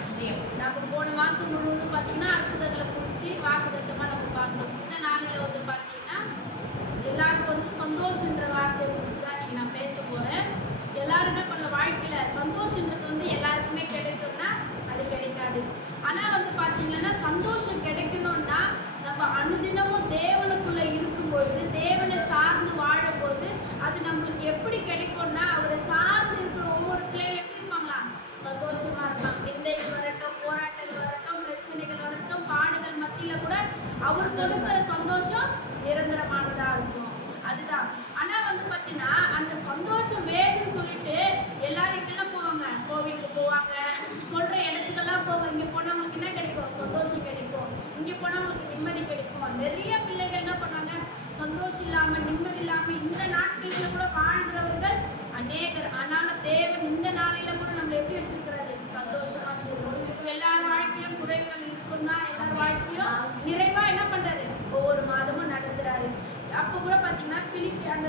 நம்ம போன மாசம் முழுவதும் பார்த்தீங்கன்னா அற்புதங்களை குறித்து வாக்குத்தத்தமா நம்ம பார்த்தோம். இந்த நாளில் வந்து பார்த்தீங்கன்னா எல்லாருக்கும் வந்து சந்தோஷன்ற வார்த்தையை குறித்து தான் இன்னைக்கு நான் பேச போறேன். எல்லாரும் என்ன பண்ணல, வாழ்க்கையில சந்தோஷன்றது வந்து எல்லாருக்குமே கிடைக்கும்னா அது கிடைக்காது. ஆனா வந்து பார்த்தீங்கன்னா சந்தோஷம் கிடைக்கணும்னா நம்ம அனுதினமும் தேவனுக்குள்ள இருக்கும்பொழுது, தேவனை சார்ந்து வாழும்போது அது நம்மளுக்கு எப்படி கிடைக்கும்னா, அவரை சார்ந்து இருக்கிற ஒவ்வொரு பிள்ளைகளும் எப்படி இருப்பாங்களா, சந்தோஷமா இருப்பாங்க. நிந்தைகள் வரட்டும், போராட்டங்கள் வரட்டும், பிரச்சனைகள் வரட்டும், பாடுகள் மத்தியில கூட அவர் கொடுக்கிற சந்தோஷம் நிரந்தரமானதா இருக்கும். அதுதான். ஆனா வந்து பாத்தீங்கன்னா அந்த சந்தோஷம் வேணும்னு சொல்லிட்டு எல்லாரும் எங்கெல்லாம் போவாங்க, கோவிலுக்கு போவாங்க, சொல்ற இடத்துக்கெல்லாம் போவாங்க. இங்க போனா அவங்களுக்கு என்ன கிடைக்கும், சந்தோஷம் கிடைக்கும். இங்க போனா அவங்களுக்கு நிம்மதி கிடைக்கும். நிறைய பிள்ளைகள் என்ன பண்ணாங்க, சந்தோஷம் இல்லாம நிம்மதி இல்லாம இந்த நாட்களில கூட வாழ்கிறவர்கள் அநேகர். ஆனாலும் தேவன் இந்த நாளில கூட நம்மளை எப்படி வச்சிருக்கிறாரு, சந்தோஷமா வச்சிருக்கிறோம். எல்லார் வாழ்க்கையிலும் குறைவுகள் இருக்கும் தான், எல்லார் வாழ்க்கையும் நிறைவா என்ன பண்றாரு, ஒவ்வொரு மாதமும் நடத்துறாரு. அப்ப கூட பாத்தீங்கன்னா பிலிப்பி அந்த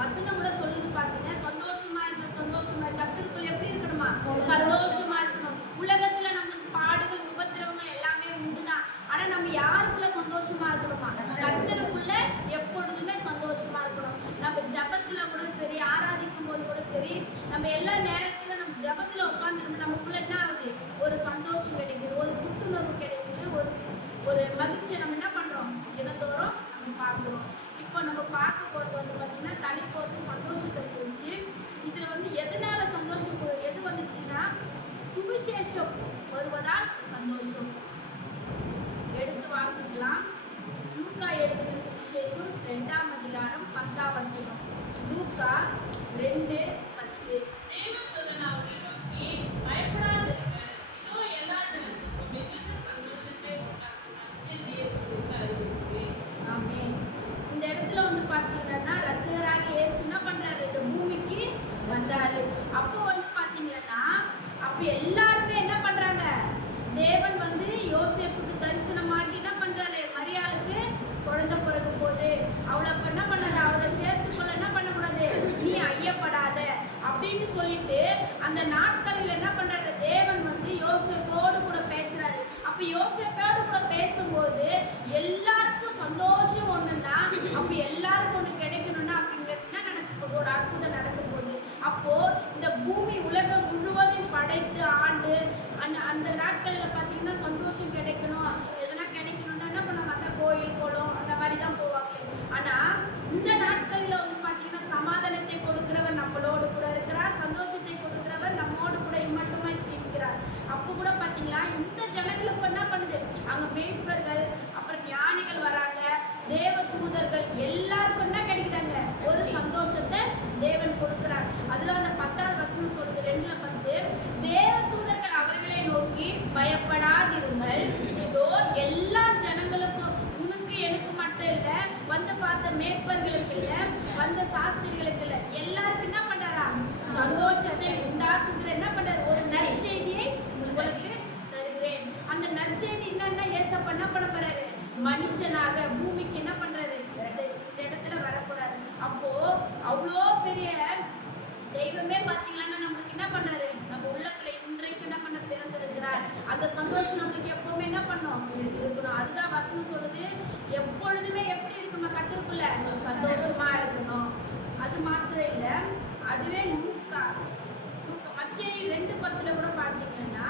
வசனம் கூட சொல்லுது பாத்தீங்கன்னா, சந்தோஷமா இருக்கணும், சந்தோஷமா இருக்கு. கர்த்தருக்குள்ள எப்படி இருக்கணுமா, சந்தோஷமா இருக்கணும். உலகத்துல நமக்கு பாடுகள் உபத்திரவங்கள் எல்லாமே உண்டுதான். ஆனா நம்ம யாருக்குள்ள சந்தோஷமா இருக்கணுமா, கர்த்தருக்குள்ள எப்பொழுதுமே சந்தோஷமா இருக்கணும். நம்ம ஜபத்துல கூட சரி, ஆராதிக்கும் போது கூட சரி, நம்ம எல்லா நேரத்திலும் நம்ம ஜபத்துல உட்கார்ந்து நமக்குள்ள என்ன ஆகுது, ஒரு சந்தோஷம் கிடைக்குது, ஒரு புத்துணர்வு கிடைக்குது, ஒரு மகிழ்ச்சியை நம்ம என்ன பண்றோம், தினந்தோறும் நம்ம பார்க்கிறோம். இப்போ நம்ம பார்க்க போறது வந்து பார்த்தீங்கன்னா தலைப்பு வந்து சந்தோஷத்தை குறிச்சு. இதுல வந்து எதனால சந்தோஷம் எது வந்துச்சுன்னா, சுவிசேஷம் வருவதால் சந்தோஷம். எடுத்து வாசிக்கலாம். லூக்கா எழுதின சுவிசேஷம் 2ஆம் அதிகாரம் 10ஆம் வசனம். லூக்கா 2:10. தேவதூதன் அவரை நோக்கி, பயப்படாதிருங்கள், இதோ எல்லா ஜனத்துக்கும் மிகுந்த சந்தோஷத்தை உண்டாக்கும் நற்செய்தியை உங்களுக்கு அறிவிக்கிறேன். ஆமென். இந்த இடத்துல வந்து பார்த்தீங்கன்னா ரட்சகராக இயேசு என்ன பண்றாரு, இந்த பூமிக்கு வந்தாரு. அப்போ வந்து பார்த்தீங்கன்னா அப்ப எல்லாருமே என்ன பண்றாங்க, தேவன் வந்து யோசேப்புக்கு தரிசனமாகி என்ன பண்றாரு, மரியாளுக்கு குழந்தை பிறக்க போகுது, அவளை என்ன பண்ணாரு, அவரை சேர்த்துக்கொள்ள என்ன பண்ணக்கூடாது, நீ ஐயப்படாத அப்படின்னு சொல்லிட்டு அந்த நாட்களில் என்ன பண்றாரு, தேவன் வந்து யோசேப்போடு கூட பேசுறாரு. அப்ப யோசேப்போடு கூட பேசும்போது எல்லாருக்கும் சந்தோஷம் ஒண்ணுன்னா, அப்ப எல்லாருக்கும் ஒண்ணு கிடைக்கணும்னா அப்படிங்க என்ன நடக்கும், ஒரு அற்புதம் நடக்கும் போது, அப்போ இந்த பூமி உலகம் முழுவதும் படைத்து ஆண்டு அந்த நாட்கள்ல பாத்தீங்கன்னா சந்தோஷம் கிடைக்கணும், எதனா கிடைக்கணும்னா என்ன பண்ணுவாங்க, அந்த கோயில் குளம் அந்த மாதிரி தான் போவாங்க. ஆனா இந்த நாட்கள்ல வந்து பாத்தீங்கன்னா சமாதானத்தை கொடுக்கிறவர் நம்மளோடு கூட இருக்கிறார், சந்தோஷத்தை கொடுக்கிறவர் நம்மோடு கூட இம்மட்டுமா ஜீவிக்கிறார். அப்போ கூட பாத்தீங்கன்னா இந்த ஜனங்களுக்கு என்ன பண்ணுது, அங்க மேய்ப்பர்கள் அப்புறம் ஞானிகள் வராங்க, தேவ தூதர்கள் எல்லாருக்கும் என்ன கிடைக்கிறாங்க, ஒரு சந்தோஷத்தை தேவன் கொடுக்கிறார். அதுல அந்த 10ஆவது வசனம் சொல்லுது, 2:10. தேவ தூதர்கள் அவர்களை நோக்கி, பயப்படாதிருங்கள், இதோ எல்லா ஜனங்களுக்கும், உனக்கு எனக்கு மட்டும் இல்ல, வந்து பார்த்த மேய்ப்பர்களுக்கு இல்ல, வந்த சாஸ்திரிகளுக்கு இல்ல, எல்லாருக்கும் என்ன பண்றாரா, சந்தோஷத்தை உண்டாக்குகிற என்ன பண்றாரு, ஒரு நற்செய்தியை உங்களுக்கு தருகிறேன். அந்த நற்செய்தி என்னன்னா, ஏசப்பா என்ன பண்ண போறாரு, மனுஷனாக பூமிக்கு என்ன பண்றாரு, இந்த இடத்துல வரக்கூடாது. அப்போ அவ்வளோ பெரிய தெய்வமே பாத்தீங்கன்னா நம்மளுக்கு என்ன பண்றாரு, நம்ம உள்ளத்துல இன்றைக்கு என்ன பண்ண பிறந்திருக்கிறார். அந்த சந்தோஷம் நம்மளுக்கு எப்பவுமே என்ன பண்ணும், இருக்கணும். அதுதான் வசனம் சொல்லுது, எப்பொழுதுமே எப்படி இருக்கணும், கர்த்தருக்குள்ள சந்தோஷமா இருக்கணும். அது மாத்திரம் இல்ல, அதுவே லூக்கா மத்தேயு 2:10 கூட பாத்தீங்கன்னா,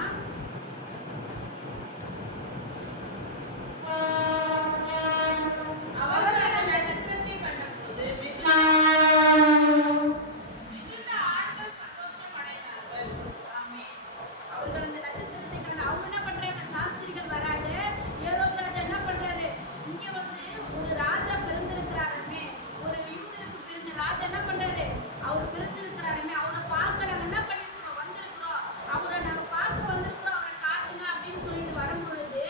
அவர்கள் அந்த நட்சத்திரத்தை கண்டபோது மிகுந்த ஆழ்ந்த சந்தோஷம் அடைந்தார்கள். ஆமென். அவர்கள் அந்த நட்சத்திரத்தை கண்டு அவங்க என்ன பண்றாங்க, சாஸ்திரிகள் வராங்க, ஏரோது ராஜா என்ன பண்றாரு, இங்க வந்து ஒரு ராஜா பிறந்திருக்கிறாருமே, ஒரு யூதருக்கு பிறந்த ராஜா என்ன பண்றாரு, அவர் பிறந்திருக்கிறாருமே, அவரை பார்க்க நாங்க என்ன பண்ணிருக்கிறோம், வந்திருக்கிறோம், அவரை நாங்க பார்க்க வந்திருக்கிறோம், அவரை காட்டுங்க அப்படின்னு சொல்லிட்டு வரும்பொழுது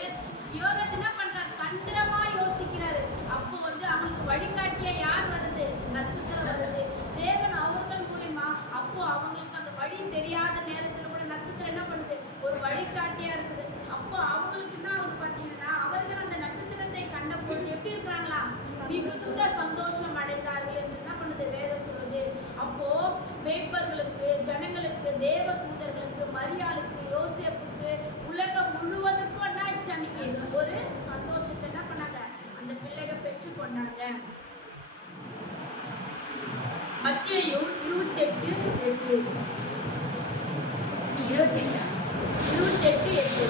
யோரத் என்ன பண்றாரு, தந்திரமா யோசிக்கிறாரு. அப்போ வந்து அவங்களுக்கு வழிகாட்டியா யார் வருது, நட்சத்திரம் வருது, தேவன் அவர்கள் மூலியமா. அப்போ அவங்களுக்கு அந்த வழி தெரியாத நேரத்துல கூட நட்சத்திரம் என்ன பண்ணுது, ஒரு வழிகாட்டியா இருக்குது. அப்போ அவங்களுக்கு என்ன ஆகுது பாத்தீங்கன்னா, அவர்கள் அந்த நட்சத்திரத்தை கண்ட பொழுது எப்படி இருக்கிறாங்களா, மிகுந்த சந்தோஷம் அடைந்தார்கள் என்று என்ன பண்ணுது வேதம் சொல்லுது. அப்போ மேய்ப்பர்களுக்கு, ஜனங்களுக்கு, தேவ தூதர்களுக்கு, மரியாளுக்கு, யோசேப்புக்கு, இருக்கு, உலகம் முழுவதுக்கும் என்ன ஆச்சு அன்னைக்கு ஒரு சந்தோஷத்தை என்ன பண்ணாங்க அந்த பிள்ளைகள் பெற்றுக்கொண்டாங்க. மத்தேயு 28:8 28:8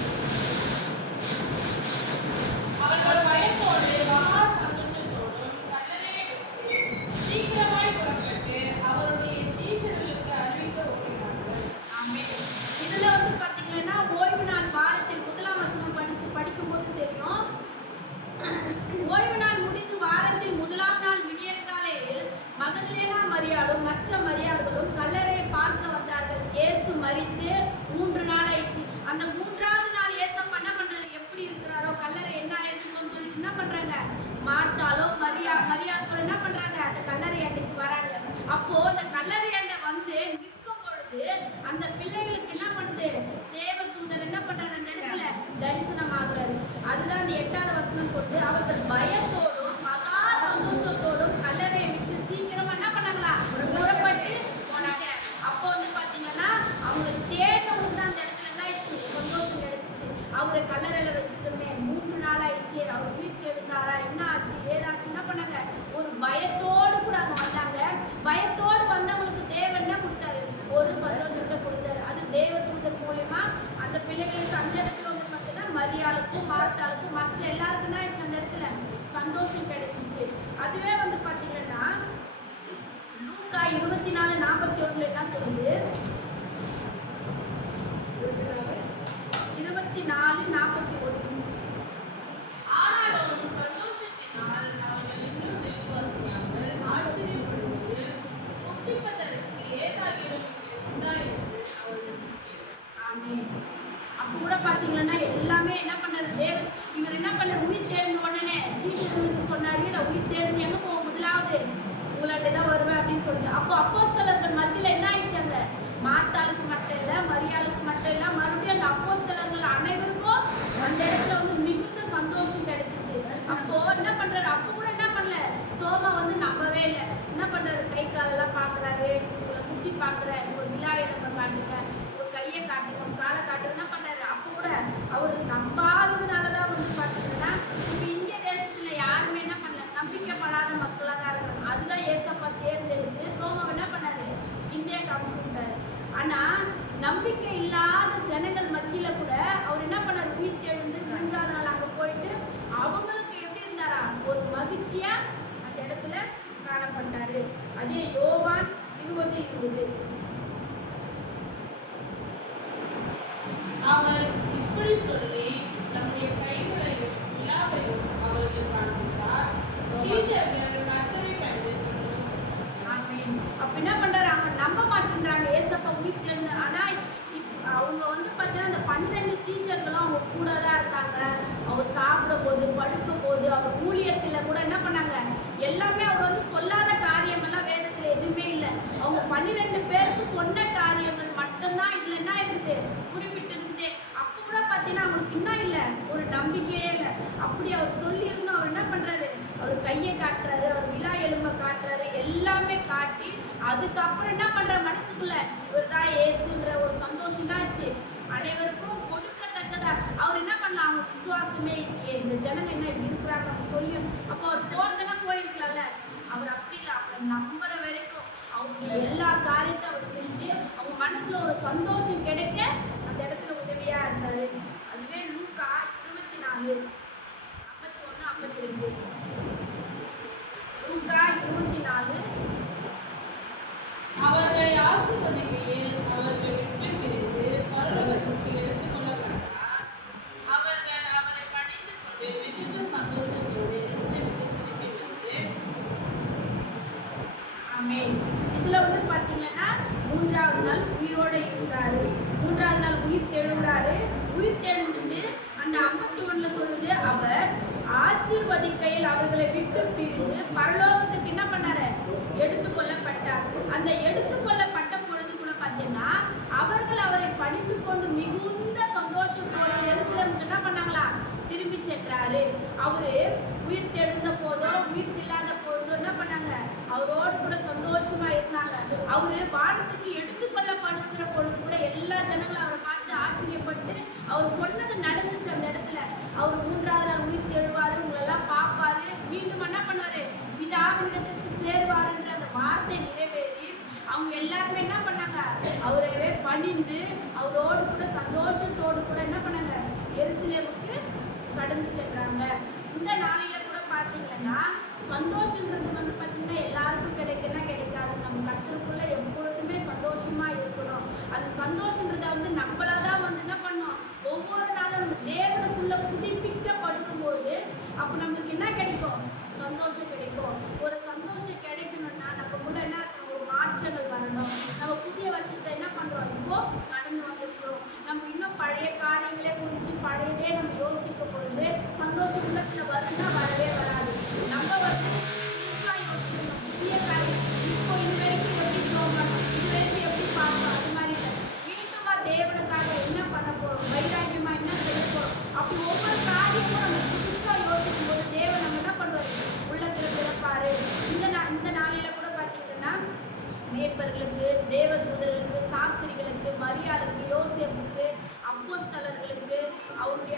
அவர்கள் பயத்தோடு மகா சந்தோஷத்தோடும் கல்லறையை விட்டு சீக்கிரமாய் புறப்பட்டு அவருடைய சீஷர்களுக்கு அறிவிக்க ஓடினார்கள். ஆமென். இதுல வந்து பாத்தீங்கன்னா ஓய்வு நாள் வாரத்தின் முதலாம் வசனம் படிக்கும்போது தெரியும். ஓய்வு நாள் முடிந்து வாரத்தின் முதலாம் நாள் விடியற்காலையில் மகதலேனா மரியாளும் மற்ற மரியாள்களும் கல்லறையை பார்க்க வந்தார்கள். இயேசு மரித்து 3 நாள் ஆயிடுச்சு. அந்த 3ஆவது நாள் ஏசப்பா என்ன பண்றாரு, எப்படி இருக்கிறாரோ கல்லறை என்ன ஆயிருக்குன்னு சொல்லிட்டு என்ன பண்றாங்க, மார்த்தாலோ மரியாதை என்ன பண்றாங்க, அந்த கல்லறை அண்டைக்கு வராங்க. அப்போ அந்த கல்லறை அண்டை வந்து நிற்கும் பொழுது அந்த பிள்ளைகளுக்கு என்ன பண்ணுது, தேவதூதர் என்ன பண்றாரு, அந்த இடத்துல தரிசனம் ஆகுறாரு. அதுதான் அந்த 8வது வசனம் சொல்லுது, அவர்கள் பயத்தோடும் மகா சந்தோஷத்தோடும் கல்லறையை விட்டு சீக்கிரமா என்ன பண்ணாங்களா, புறப்பட்டு போனாங்க. அப்போ வந்து பாத்தீங்கன்னா அவங்க தேடவும் தான் அந்த இடத்துல என்ன ஆயிடுச்சு, சந்தோஷம் கிடைச்சிச்சு. அவரை கல்லறையில வச்சுட்டுமே 3 நாள் ஆயிடுச்சு, அவர் வீட்டுக்கு எழுந்தாரா, என்ன ஆச்சு ஏதாச்சு என்ன பண்ணாங்க, ஒரு பயத்தோடு கூட அங்க வந்தாங்க. பயத்தோடு வந்தவங்களுக்கு தேவன் என்ன கொடுத்தாரு, ஒரு சந்தோஷத்தை கொடுத்தாரு. அது தேவதூதர் மூலமா அந்த பிள்ளைகளுக்கு அந்த இடத்துல வந்து பார்த்தீங்கன்னா மரியாளுக்கும் மார்த்தாளுக்கும் மற்ற எல்லாருக்கும் என்ன ஆயிடுச்சு, அந்த இடத்துல சந்தோஷம் கிடைச்சிச்சு. அதுவே வந்து பாத்தீங்கன்னா லூக்கா 24:41 என்ன சொல்லுது, 24:41 ஆனாலும் சந்தோஷத்தினால் அவர்கள் இன்னும் விசுவாசியாமல் ஆச்சரியப்படுவது புசிப்பதற்கு ஏதாகிலும் இங்கே உண்டா என்று அவர்கள் கேட்டார்கள். ஆமென். அப்ப கூட பாத்தீங்கன்னா எல்லாமே என்ன பண்ணாரு தேவன், இவர் என்ன பண்ணாரு, உயிர் தேர்ந்த உடனே சீஷர்களுக்கு சொன்னாரு, நான் உயிர் தேர்ந்து எங்க போவோம், முதலாவது உங்களாண்ட தான் வருவேன் அப்படின்னு சொல்லிட்டு. அப்போ அப்போஸ்தலர்கள் மத்தியில என்ன ஆயிடுச்சாங்க, மார்த்தாளுக்கு மட்டும் இல்ல மரியாளுக்கு மட்டும் இல்ல, மறுபடியும் அந்த அப்போஸ்தலர்கள் அனைவருக்கும் அந்த இடத்துல வந்து மிகுந்த சந்தோஷம் கிடைச்சிச்சு. அப்போ என்ன பண்றாரு, அப்போ கூட என்ன பண்ணல, தோமா வந்து நம்பவே இல்லை. என்ன பண்றாரு, கை காலெல்லாம் பாக்குறாரு, உங்களை குத்தி பாக்குறேன், உங்க விழாவை நம்ம காட்டுங்க, உங்க கையை காட்டுங்க, உங்க காலை காட்டுங்க, என்ன பண்றாரு. அப்போ கூட அவரு நம்பாததுனாலதான் வந்து பாத்தீங்கன்னா இப்ப இந்திய தேசத்துல யாருமே என்ன பண்ணல, நம்பிக்கைப்படாத மக்களா தான் இருக்கிறாங்க. அதுதான் ஏசப்பா தேர்ந்தெடுத்து தோமாவை என்ன பண்ணாரு, இந்தியாவுக்கு அனுப்பிச்சு விட்டாரு. ஆனா நம்பிக்கை இல்லாத ஜனங்கள் மத்தியில கூட அவர் என்ன பண்ணாரு, உயிர் எழுந்து 3ஆவது நாள் அங்க போயிட்டு அவங்களுக்கு எப்படி இருந்தாரா, ஒரு மகிழ்ச்சியா அந்த இடத்துல காணப்பட்டாரு. அதே யோவான் 20:20 அவர் இப்படி சொல்லி தம்முடைய கைகளையும் விழாவையும் அவர்களுக்கு காண்பித்தார். சீஷர்கள் கர்த்தரை கண்டு சந்தோஷப்பட்டார்கள். ஆமென். அப்ப என்ன பண்றாரு, அவங்க நம்ப மாட்டேங்கிறாங்க ஏசப்பா உயிர் எழுந்து. ஆனா அவங்க வந்து பார்த்தீங்கன்னா அந்த 12 சீஷர்களும் அவங்க கூட தான் இருந்தாங்க. அவர் சாப்பிடும் போது படுக்கும் போது அவர் ஊழியத்துல கூட என்ன பண்ணாங்க, எல்லாமே அவர் வந்து சொல்லாத காரியம் எல்லாம் வேதத்துல எதுவுமே இல்லை. அவங்க 12 பேருக்கு சொன்ன காரியங்கள் மட்டும்தான் இதுல என்ன இருக்குது, குறிப்பிட்டு இருக்குது. அப்ப கூட பார்த்தீங்கன்னா அவங்களுக்கு இன்னும் இல்லை, ஒரு நம்பிக்கையே இல்லை. அப்படி அவர் சொல்லி இருந்தும் அவர் என்ன பண்றாரு, அவர் கையை காட்டுறாரு, அவர் விழா எலும்பை காட்டுறாரு, எல்லாமே காட்டி அதுக்கப்புறம் என்ன பண்ற மனசுக்குள்ள இவர் தான் ஏசுன்ற ஒரு சந்தோஷம் தான் ஆச்சு. அனைவருக்கும் கொடுக்கத்தக்கதா அவர் என்ன பண்ணலாம், அவங்க விசுவாசமே இல்லையே, இந்த ஜனங்க என்ன இப்படி இருக்கிறாங்க நம்ம சொல்லியும். அப்போ அவர் தோன்றனா போயிருக்கலாம்ல, அவர் அப்படி இல்லை, அவர் நம்புற வரைக்கும் அவருடைய எல்லா காரியத்தை அவர் செஞ்சு அவங்க மனசுல ஒரு சந்தோஷம் கிடைக்க அந்த இடத்துல உதவியா இருந்தாரு. அதுவே லூக்கா 24:51-52 லூக்கா 24 அவர்களை ஆசீர்வதிக்கையில் அவர்களை விட்டு பிரிந்து பரலோகத்துக்கு எடுத்துக் கொள்ளப்பட்டார். அவர்கள் அவரை பணிந்து கொண்டு மிகுந்த சந்தோஷத்தோடு எருசலேமுக்கு திரும்பி வந்து ஆமென். இதுல வந்து பாத்தீங்கன்னா 3ஆவது நாள் உயிரோட இருந்தாரு, 3ஆவது நாள் உயிர் தெழுகிறாரு. உயிர் தெழுந்துட்டு அந்த 51ல சொல்லுது, அவர் ஆசீர்வதிக்கையில் அவர்களை விட்டு பிரிந்து பரலோகத்துக்கு என்ன பண்ணாரு, எடுத்துக்கொள்ளப்பட்டார். அந்த எடுத்துக்கொள்ளப்பட்ட பொழுது கூட பார்த்தீங்கன்னா அவர்கள் அவரை பணிந்து கொண்டு மிகுந்த சந்தோஷத்தோடு எருசலேமுக்கு என்ன பண்ணாங்களா, திரும்பி சென்றாரு. அவரு உயிர் தெழுந்த போதோ உயிர் இல்லாத பொழுதோ என்ன பண்ணாங்க, அவரோடு கூட சந்தோஷமா இருந்தாங்க. அவரு வானத்துக்கு எடுத்துக்கொள்ளப்படுகிற பொழுது கூட எல்லா ஜனங்களும் அவரை பார்த்து ஆச்சரியப்பட்டு அவர் சொன்னது நடந்துச்சு அந்த இடத்துல. அவர் 3வது நாள் உயிர் தெழுவாரு, உங்களெல்லாம் பார்ப்பாரு, மீண்டும் என்ன பண்ணுவாரு, பிதாவினிடத்துக்கு சேருவாருன்ற அந்த வார்த்தை நிறைவேறி அவங்க எல்லாருமே என்ன பண்ணாங்க, அவரவே பணிந்து அவரோடு கூட சந்தோஷத்தோடு கூட என்ன பண்ணாங்க, எருசலேமுக்கு கடந்து சென்றாங்க. இந்த நாளையில கூட பார்த்தீங்கன்னா சந்தோஷன்றது வந்து பார்த்தீங்கன்னா எல்லாருக்கும் கிடைக்குன்னா கிடைக்காது. நம்ம கர்த்தருக்குள்ள எப்பொழுதுமே சந்தோஷமா இருக்கணும். அந்த சந்தோஷன்றதை வந்து நம்மளாதான் வந்து என்ன பண்ணோம், ஒவ்வொரு நாளும் நம்ம தேவனுக்குள்ள புதுப்பிக்கப்படுத்தும் போது அப்போ நம்மளுக்கு என்ன கிடைக்கும், சந்தோஷம் கிடைக்கும். ஒரு சந்தோஷம் கிடைக்கணும்னா நமக்குள்ள என்ன ஒரு மாற்றங்கள் வரணும். நம்ம புதிய வருஷத்தை என்ன பண்றோம், இப்போ கடந்து வந்திருக்கிறோம். நம்ம இன்னும் பழைய காரியங்களே குறித்து பழையதே நம்ம யோசிக்கும் பொழுது சந்தோஷம் உள்ளத்துல வரும்னா வரவே வராது. நம்ம வந்து புதுசா யோசிக்கணும், புதிய காரியம். இப்போ இது வரைக்கும் எப்படி போகணும், இது வரைக்கும் எப்படி பார்க்கணும், அது மாதிரி இல்லை. மீண்டுமா தேவனுக்காக என்ன பண்ண போறோம், வைராக்கியமா என்ன செய்ய போறோம், அப்படி ஒவ்வொரு காரியமும் நம்ம புதுசா யோசிக்கும் போது தேவன் நம்ம என்ன பண்ணுவாரு, உள்ளத்துல பிறப்பாரு. இந்த நாளையில கூட பார்த்தீங்கன்னா மேய்ப்பர்களுக்கு, தேவதூதர்களுக்கு, சாஸ்திரிகளுக்கு, மரியாளுக்கு, யோசேப்புக்கு, அப்போஸ்தலர்களுக்கு, அவருடைய